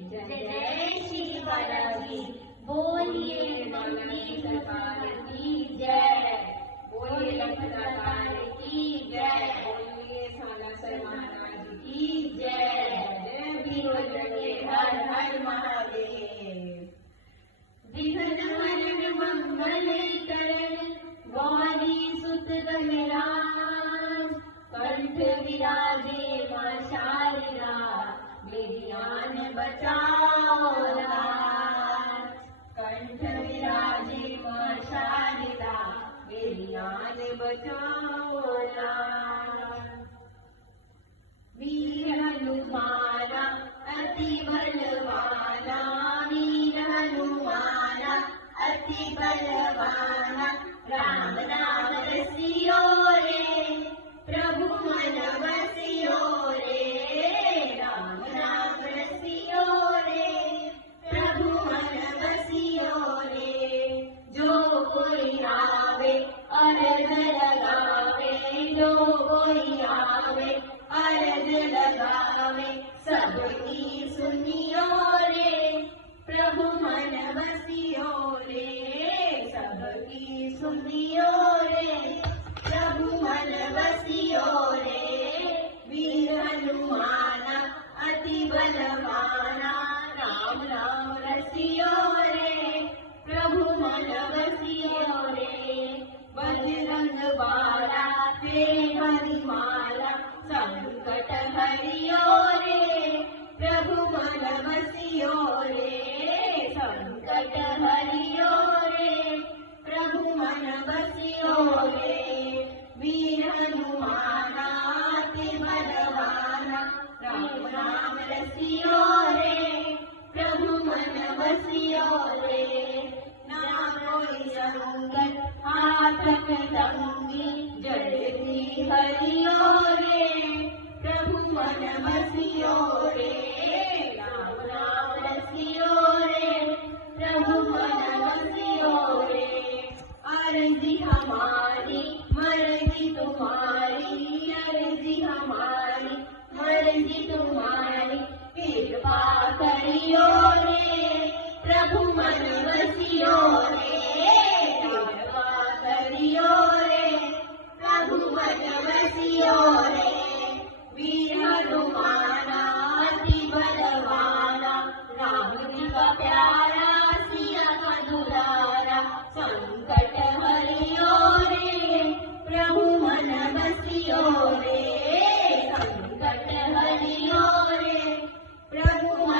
जय जय श्री बालाजी। बोलिए मंगली सरकार की जय। बोलिए लखन सरकार की जय। बोलिए सालासर महाराज की जय। जय वीरोजंगे हर हर महादेव। विघ्न हरण मंगल करण गौरी सुत गणराज। कंठ विराजे मां शारदा मेरी आन बचाओ लाज। कंठ विराजे मां शारदा मेरी आन बचाओ लाज। वीर हनुमाना अति बलवाना। वीर हनुमाना अति बलवाना। राम नाम रसियो रे प्रभु मन बसियो रे। राम नाम रसियो रे प्रभु मन बसियो रे। जो कोई आवे अर्घ लगावे। जो कोई आवे अर्घ लगावे सबकी सुनी